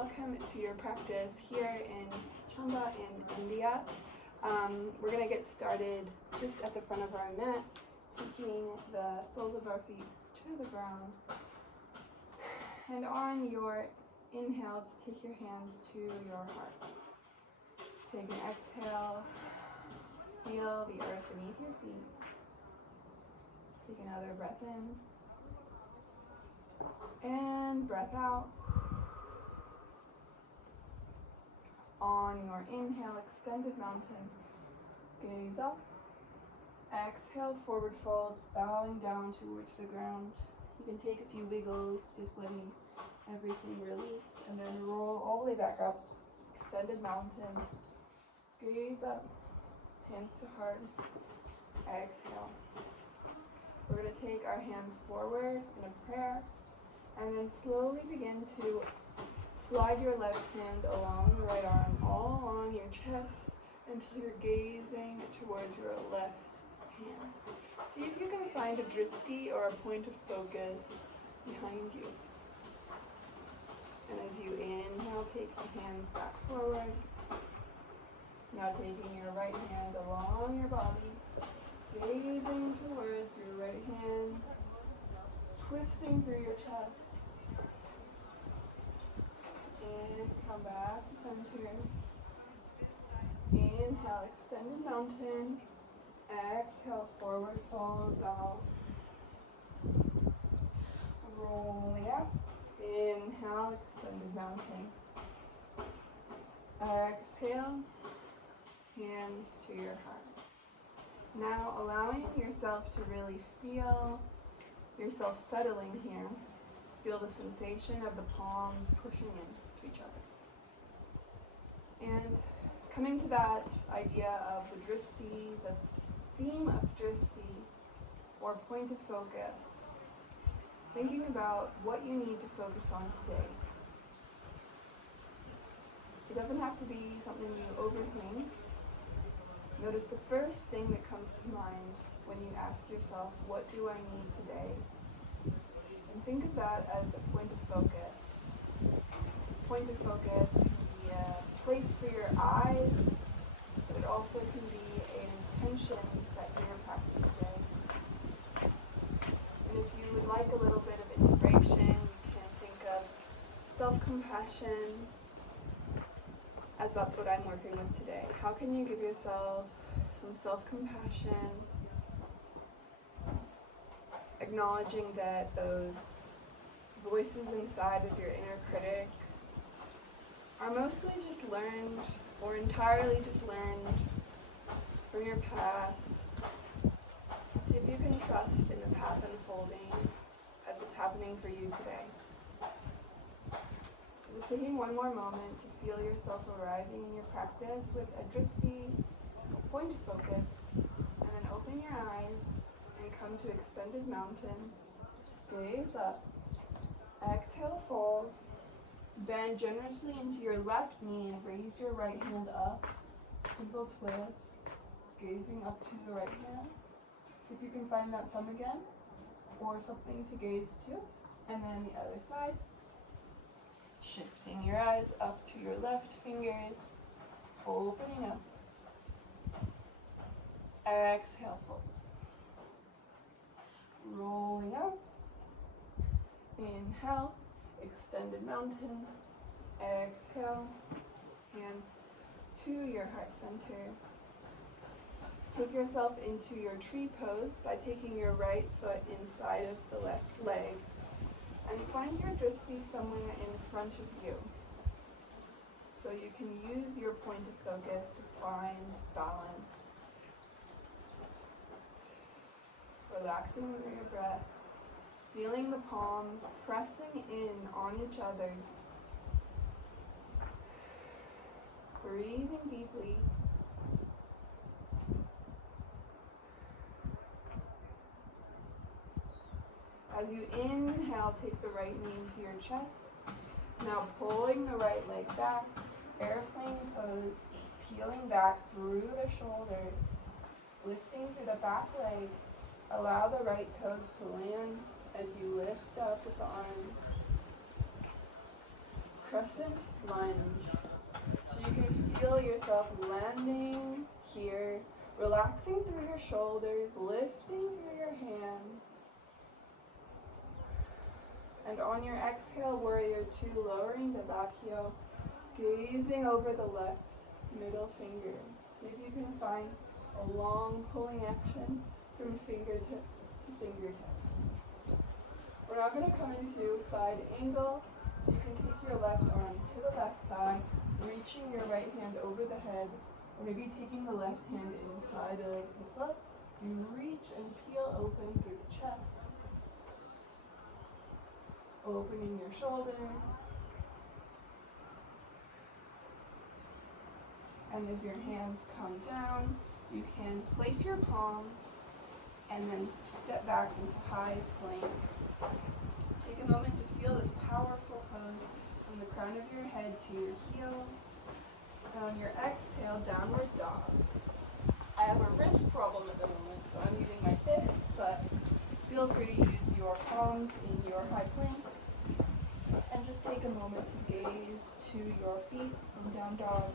welcome to your practice here in Chamba in India. We're going to get started just at the front of our mat, taking the soles of our feet to the ground. And on your inhale, just take your hands to your heart. Take an exhale, feel the earth beneath your feet. Take another breath in, and breath out. On your inhale, extended mountain, gaze up. Exhale, forward fold, bowing down towards the ground. You can take a few wiggles, just letting everything release, and then roll all the way back up. Extended mountain, gaze up, hands to heart. Exhale. We're going to take our hands forward in a prayer, and then slowly begin to slide your left hand along the right arm, all along your chest, until you're gazing towards your left hand. See if you can find a DRISTI or a point of focus behind you. And as you inhale, take the hands back forward. Now taking your right hand along your body, gazing towards your right hand, twisting through your chest. And come back to center. Inhale, extended mountain. Exhale, forward fold down. Rolling up. Inhale, extended mountain. Exhale, hands to your heart. Now allowing yourself to really feel yourself settling here. Feel the sensation of the palms pushing into each other. And coming to that idea of the DRISTI, the theme of DRISTI, or point of focus, thinking about what you need to focus on today. It doesn't have to be something you overthink. Notice the first thing that comes to mind when you ask yourself, what do I need today? And think of that as a point of focus. This point of focus can be a place for your eyes, but it also can be an intention you set for your practice today. And if you would like a little bit of inspiration, you can think of self-compassion, as that's what I'm working with today. How can you give yourself some self-compassion, acknowledging that those voices inside of your inner critic are mostly just learned, or entirely just learned from your past. See if you can trust in the path unfolding as it's happening for you today. So just taking one more moment to feel yourself arriving in your practice with a DRISTI, a point of focus, and then open your eyes and come to extended mountain. Gaze up. Exhale, fold. Bend generously into your left knee and raise your right hand up. Simple twist. Gazing up to the right hand. See if you can find that thumb again, or something to gaze to. And then the other side. Shifting your eyes up to your left fingers. Opening up. Exhale, fold. Rolling up. Inhale, extended mountain. Exhale, hands to your heart center. Take yourself into your tree pose by taking your right foot inside of the left leg. And find your DRISTI somewhere in front of you. So you can use your point of focus to find balance. Relaxing under your breath, feeling the palms pressing in on each other. Breathing deeply. As you inhale, take the right knee into your chest. Now pulling the right leg back, airplane pose, peeling back through the shoulders, lifting through the back leg. Allow the right toes to land as you lift up with the arms. crescent lunge. So you can feel yourself landing here, relaxing through your shoulders, lifting through your hands. And on your exhale, warrior two, lowering the back heel, gazing over the left middle finger. See if you can find a long pulling action from fingertip to fingertip. We're now going to come into side angle, so you can take your left arm to the left thigh, reaching your right hand over the head, or maybe taking the left hand inside of the foot. You reach and peel open through the chest, opening your shoulders. And as your hands come down, you can place your palms and then step back into high plank. Take a moment to feel this powerful pose from the crown of your head to your heels. And on your exhale, downward dog. I have a wrist problem at the moment, so I'm using my fists, but feel free to use your palms in your high plank. And just take a moment to gaze to your feet from down dog.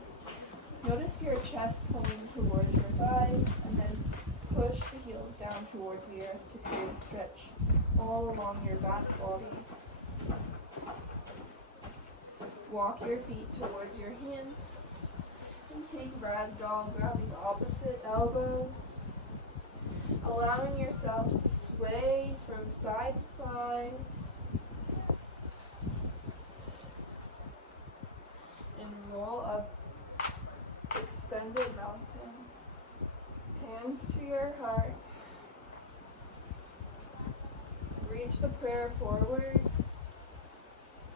Notice your chest pulling towards your thighs, and then push the heels down towards the earth to create a stretch all along your back body. Walk your feet towards your hands, and take ragdoll, grabbing the opposite elbows, allowing yourself to sway from side to side, and roll up. Extended mountain. Hands to your heart. Reach the prayer forward.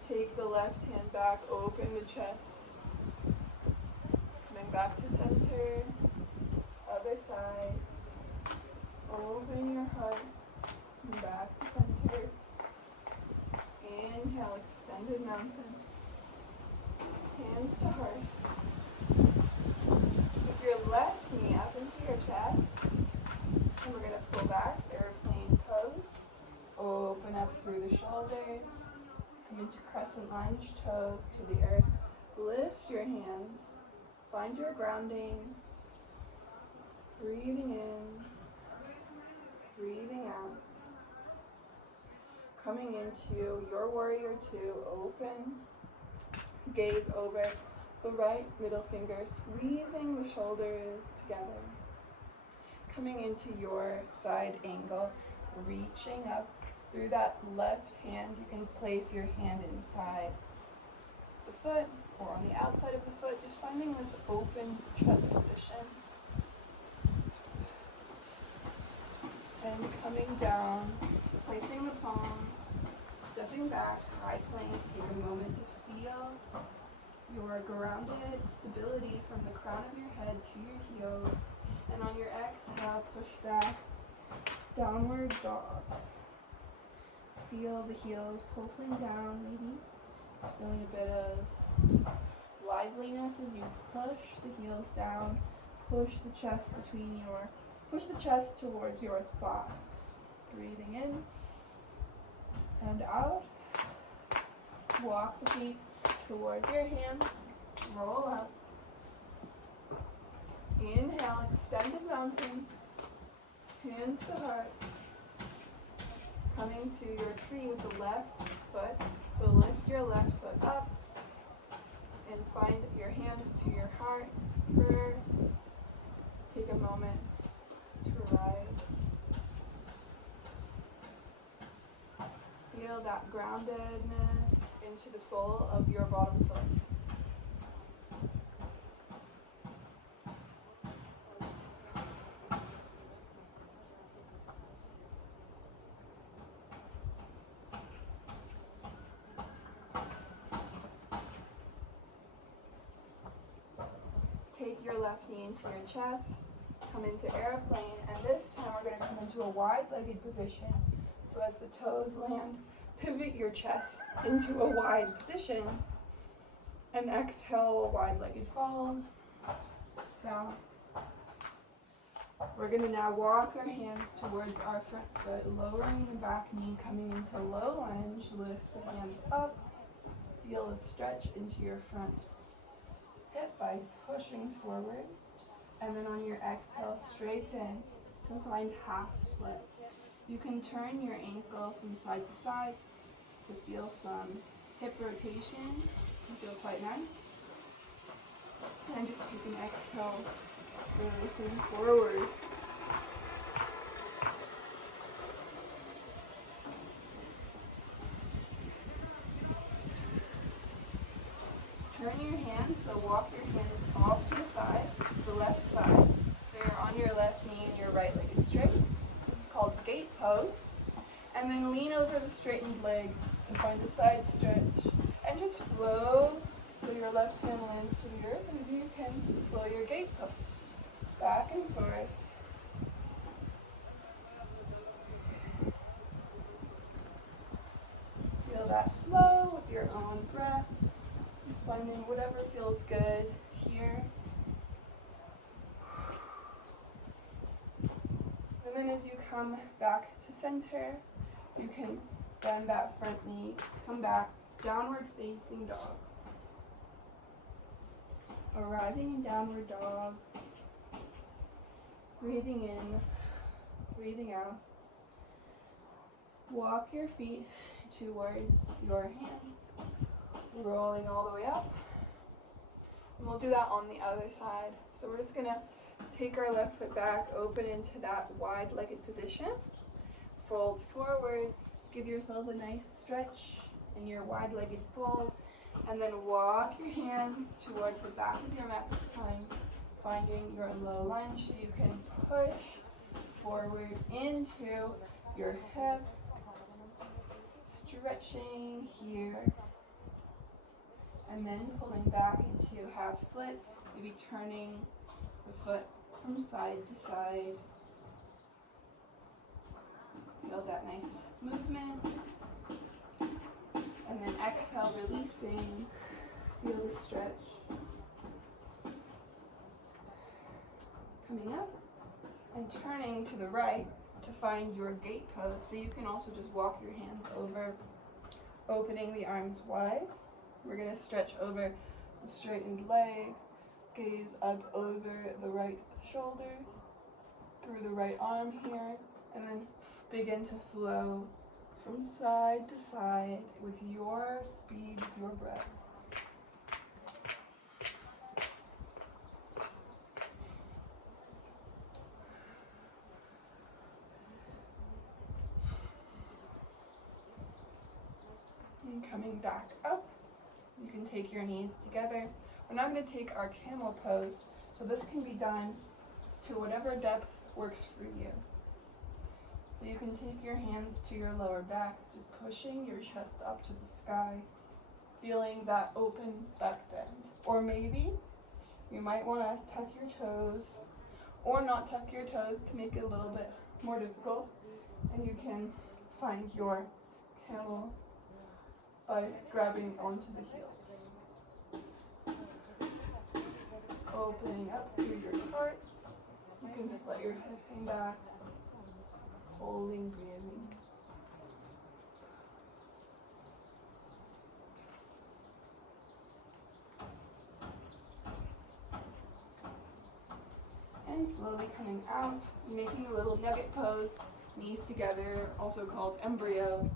Take the left hand back, open the chest. Coming back to center. Other side. Open your heart. And back to center. Inhale, extended mountain. Hands to heart. Your left knee up into your chest, and we're going to pull back, airplane pose. Open up through the shoulders, come into crescent lunge, toes to the earth. Lift your hands, find your grounding, breathing in, breathing out. Coming into your warrior two, open, gaze over the right middle finger, squeezing the shoulders together. Coming into your side angle, reaching up through that left hand. You can place your hand inside the foot or on the outside of the foot, just finding this open chest position. And coming down, placing the palms, stepping back, high plank. Take a moment to feel your grounded stability from the crown of your head to your heels. And on your exhale, push back, downward dog. Feel the heels pulsing down, maybe. Just feeling a bit of liveliness as you push the heels down. Push the chest towards your thighs. Breathing in and out. Walk the feet towards your hands, roll up. Inhale, extended mountain, hands to heart. Coming to your tree with the left foot, so lift your left foot up and find your hands to your heart. Prayer. Take a moment to arrive. Feel that groundedness into the sole of your bottom foot. Take your left knee into your chest, come into airplane, and this time we're going to come into a wide-legged position. So as the toes land, pivot your chest into a wide position, and exhale, wide-legged fold, down. We're going to now walk our hands towards our front foot, lowering the back knee, coming into low lunge, lift the hands up, feel a stretch into your front hip by pushing forward. And then on your exhale, straighten to find half split. You can turn your ankle from side to side just to feel some hip rotation. Can feel quite nice. And just take an exhale, releasing forward. Turn your hands, so walk your hands off to the side, the left side. So you're on your left knee and your right leg is straight. This is called gate pose. And then lean over the straightened leg to find a side stretch. And just flow so your left hand lands to the earth, and you can flow your gate pose. Back and forth. Feel that flow with your own breath. Just finding whatever feels good here. And then as you come back to center, you can bend that front knee, come back, downward facing dog. Arriving in downward dog, breathing in, breathing out. Walk your feet towards your hands, rolling all the way up. And we'll do that on the other side. So we're just gonna take our left foot back, open into that wide-legged position. Fold forward, give yourself a nice stretch in your wide-legged fold. And then walk your hands towards the back of your mat this time, finding your low lunge so you can push forward into your hip, stretching here, and then pulling back into half split, maybe turning the foot from side to side. Feel that nice movement. And then exhale, releasing. Feel the stretch. Coming up and turning to the right to find your gate pose. So you can also just walk your hands over, opening the arms wide. We're going to stretch over the straightened leg, gaze up over the right shoulder, through the right arm here, and then begin to flow from side to side with your speed, with your breath. And coming back up, you can take your knees together. We're now going to take our camel pose, so this can be done to whatever depth works for you. So you can take your hands to your lower back, just pushing your chest up to the sky, feeling that open back bend. Or maybe you might want to tuck your toes, or not tuck your toes to make it a little bit more difficult. And you can find your camel by grabbing onto the heels. Opening up through your heart. You can let your head hang back. Holding, breathing. And slowly coming out, making a little nugget pose, knees together, also called embryo.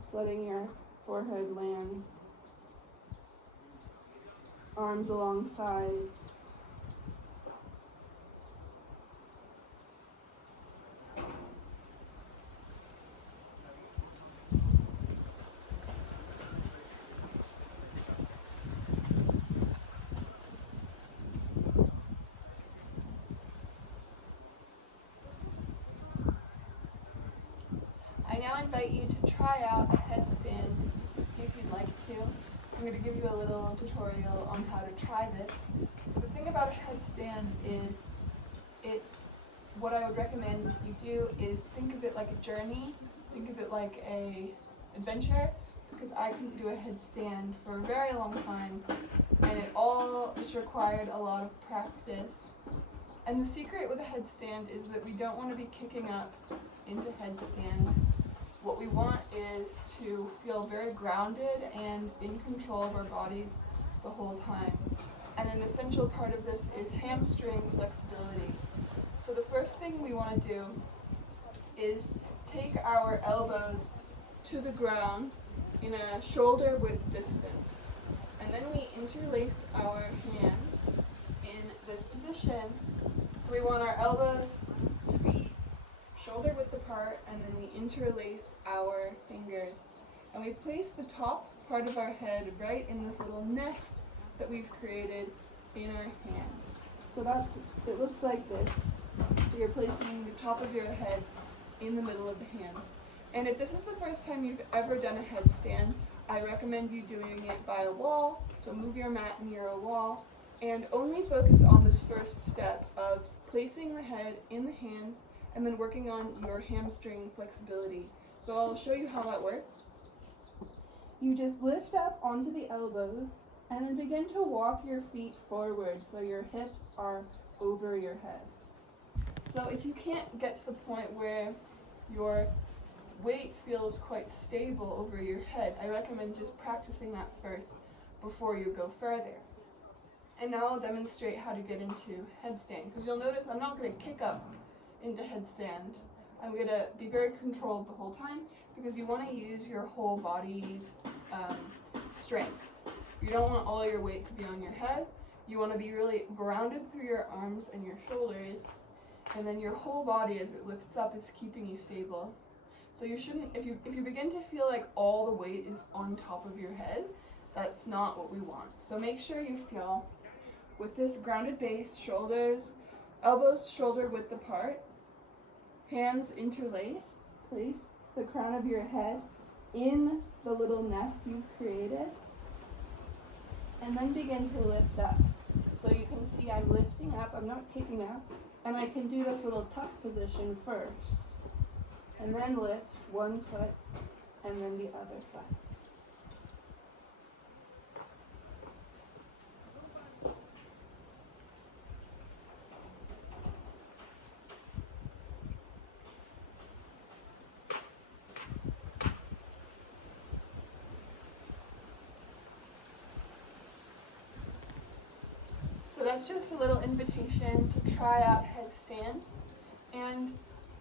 Just letting your forehead land, arms along sides. I now invite you to try out a headstand if you'd like to. I'm going to give you a little tutorial on how to try this. The thing about a headstand is what I would recommend you do is think of it like a journey, think of it like a adventure, because I couldn't do a headstand for a very long time, and it all just required a lot of practice. And the secret with a headstand is that we don't want to be kicking up into headstand what we want is to feel very grounded and in control of our bodies the whole time. And an essential part of this is hamstring flexibility. So the first thing we want to do is take our elbows to the ground in a shoulder width distance. And then we interlace our hands in this position. So we want our elbows to be shoulder width apart, and then we interlace our fingers. And we place the top part of our head right in this little nest that we've created in our hands. So it looks like this. So you're placing the top of your head in the middle of the hands. And if this is the first time you've ever done a headstand, I recommend you doing it by a wall. So move your mat near a wall and only focus on this first step of placing the head in the hands and then working on your hamstring flexibility. So I'll show you how that works. You just lift up onto the elbows and then begin to walk your feet forward so your hips are over your head. So if you can't get to the point where your weight feels quite stable over your head, I recommend just practicing that first before you go further. And now I'll demonstrate how to get into headstand, because you'll notice I'm not going to kick up into headstand. I'm going to be very controlled the whole time, because you want to use your whole body's strength. You don't want all your weight to be on your head. You want to be really grounded through your arms and your shoulders, and then your whole body as it lifts up is keeping you stable. So you shouldn't, if you begin to feel like all the weight is on top of your head, that's not what we want. So make sure you feel with this grounded base, shoulders, elbows shoulder width apart, hands interlace, place the crown of your head in the little nest you've created, and then begin to lift up. So you can see I'm lifting up, I'm not kicking up, and I can do this little tuck position first. And then lift one foot and then the other foot. So that's just a little invitation to try out headstand. And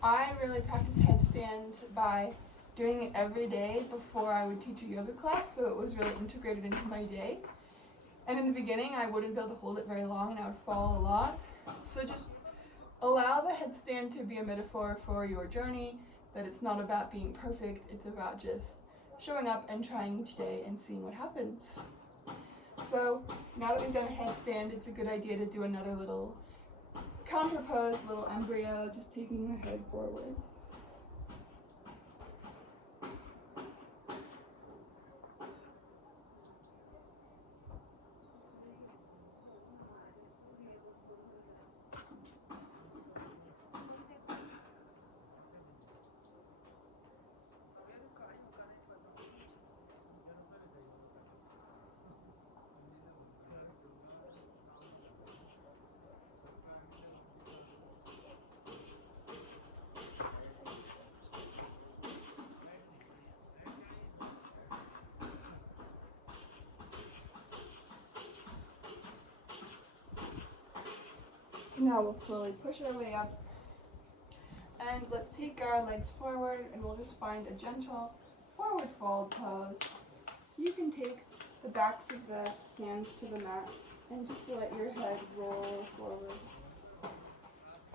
I really practice headstand by doing it every day before I would teach a yoga class, so it was really integrated into my day. And in the beginning, I wouldn't be able to hold it very long and I would fall a lot. So just allow the headstand to be a metaphor for your journey, that it's not about being perfect, it's about just showing up and trying each day and seeing what happens. So now that we've done a headstand, it's a good idea to do another little counter pose, little embryo, just taking the head forward. Now we'll slowly push our way up, and let's take our legs forward and we'll just find a gentle forward fold pose. So you can take the backs of the hands to the mat and just let your head roll forward.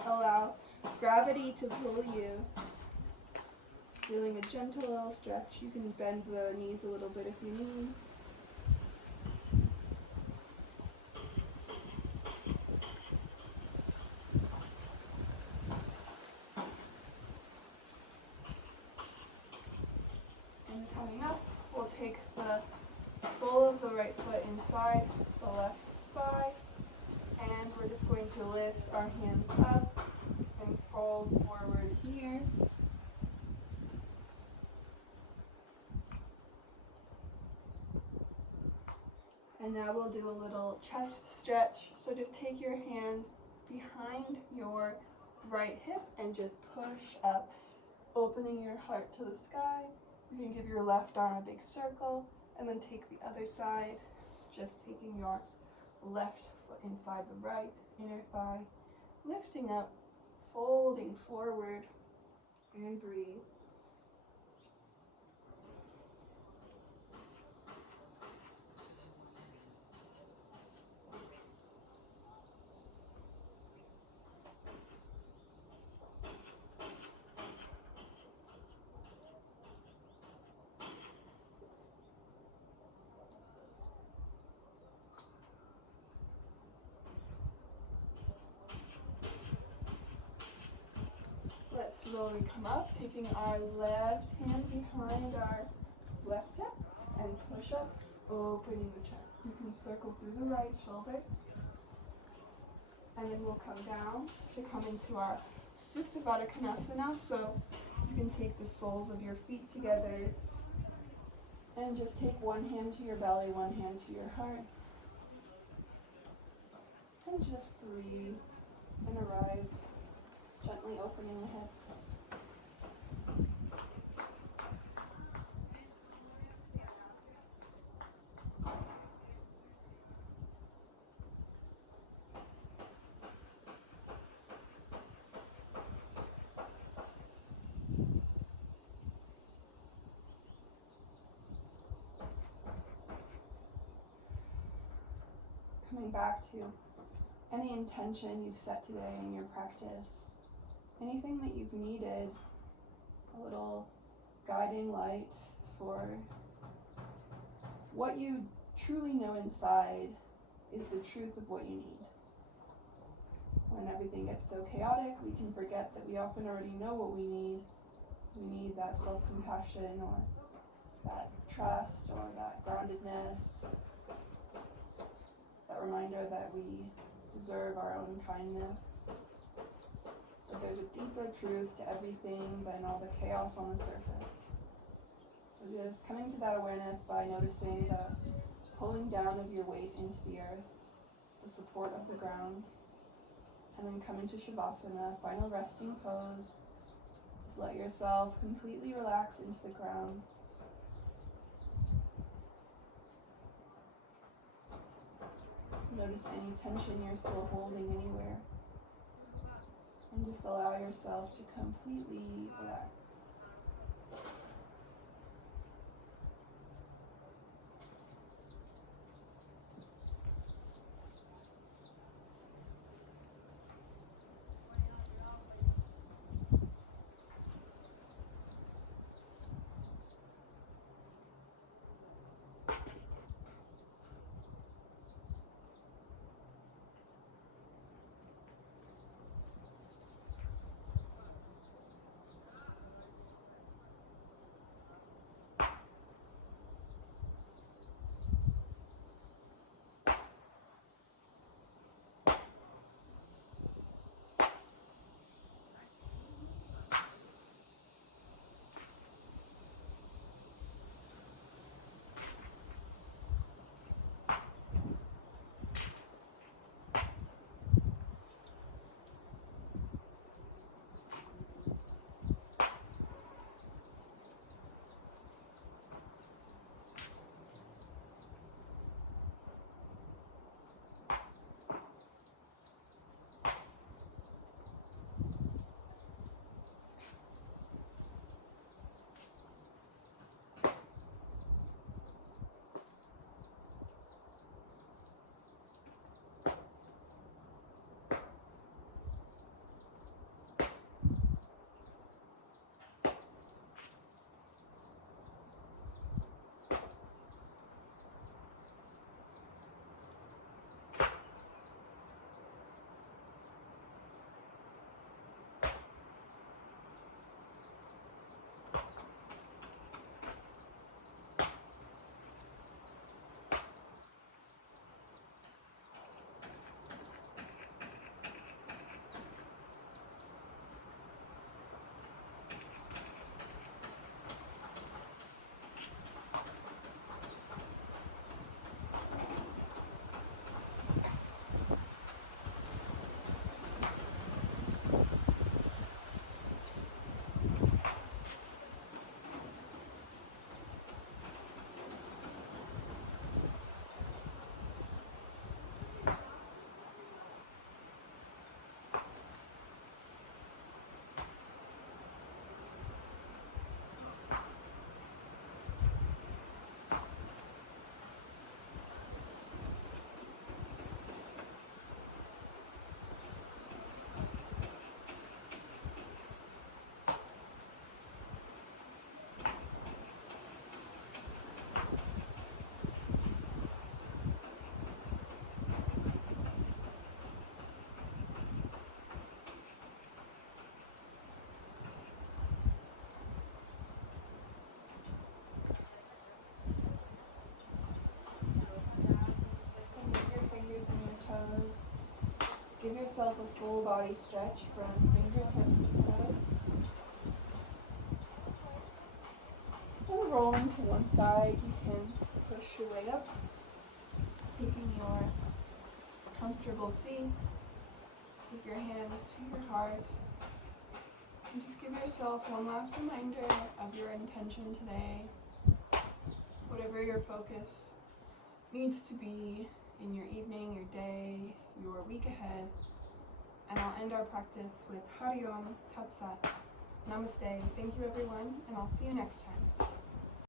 Allow gravity to pull you. Feeling a gentle little stretch. You can bend the knees a little bit if you need. Coming up, we'll take the sole of the right foot inside the left thigh, and we're just going to lift our hands up and fold forward here. And now we'll do a little chest stretch. So just take your hand behind your right hip and just push up Opening your heart to the sky. You can give your left arm a big circle and then take the other side, just taking your left foot inside the right inner thigh, lifting up, folding forward, and breathe. Let's slowly come up, taking our left hand behind our left hip and push up, opening the chest. You can circle through the right shoulder. And then we'll come down to come into our Supta Baddha Konasana. So you can take the soles of your feet together and just take one hand to your belly, one hand to your heart. And just breathe and arrive, gently opening the hips. Coming back to any intention you've set today in your practice, anything that you've needed, a little guiding light for what you truly know inside is the truth of what you need. When everything gets so chaotic, we can forget that we often already know what we need. We need that self-compassion or that trust or that groundedness, that reminder that we deserve our own kindness. But there's a deeper truth to everything than all the chaos on the surface. So just coming to that awareness by noticing the pulling down of your weight into the earth, the support of the ground, and then come into Shavasana, final resting pose. Just let yourself completely relax into the ground. Notice any tension you're still holding anywhere. And just allow yourself to completely relax. yourself a full body stretch from fingertips to toes. And rolling to one side, you can push your way up, taking your comfortable seat. Take your hands to your heart. And just give yourself one last reminder of your intention today. Whatever your focus needs to be in your evening, your day, your week ahead. And I'll end our practice with Hari Om Tat Sat. Namaste. Thank you everyone, and I'll see you next time.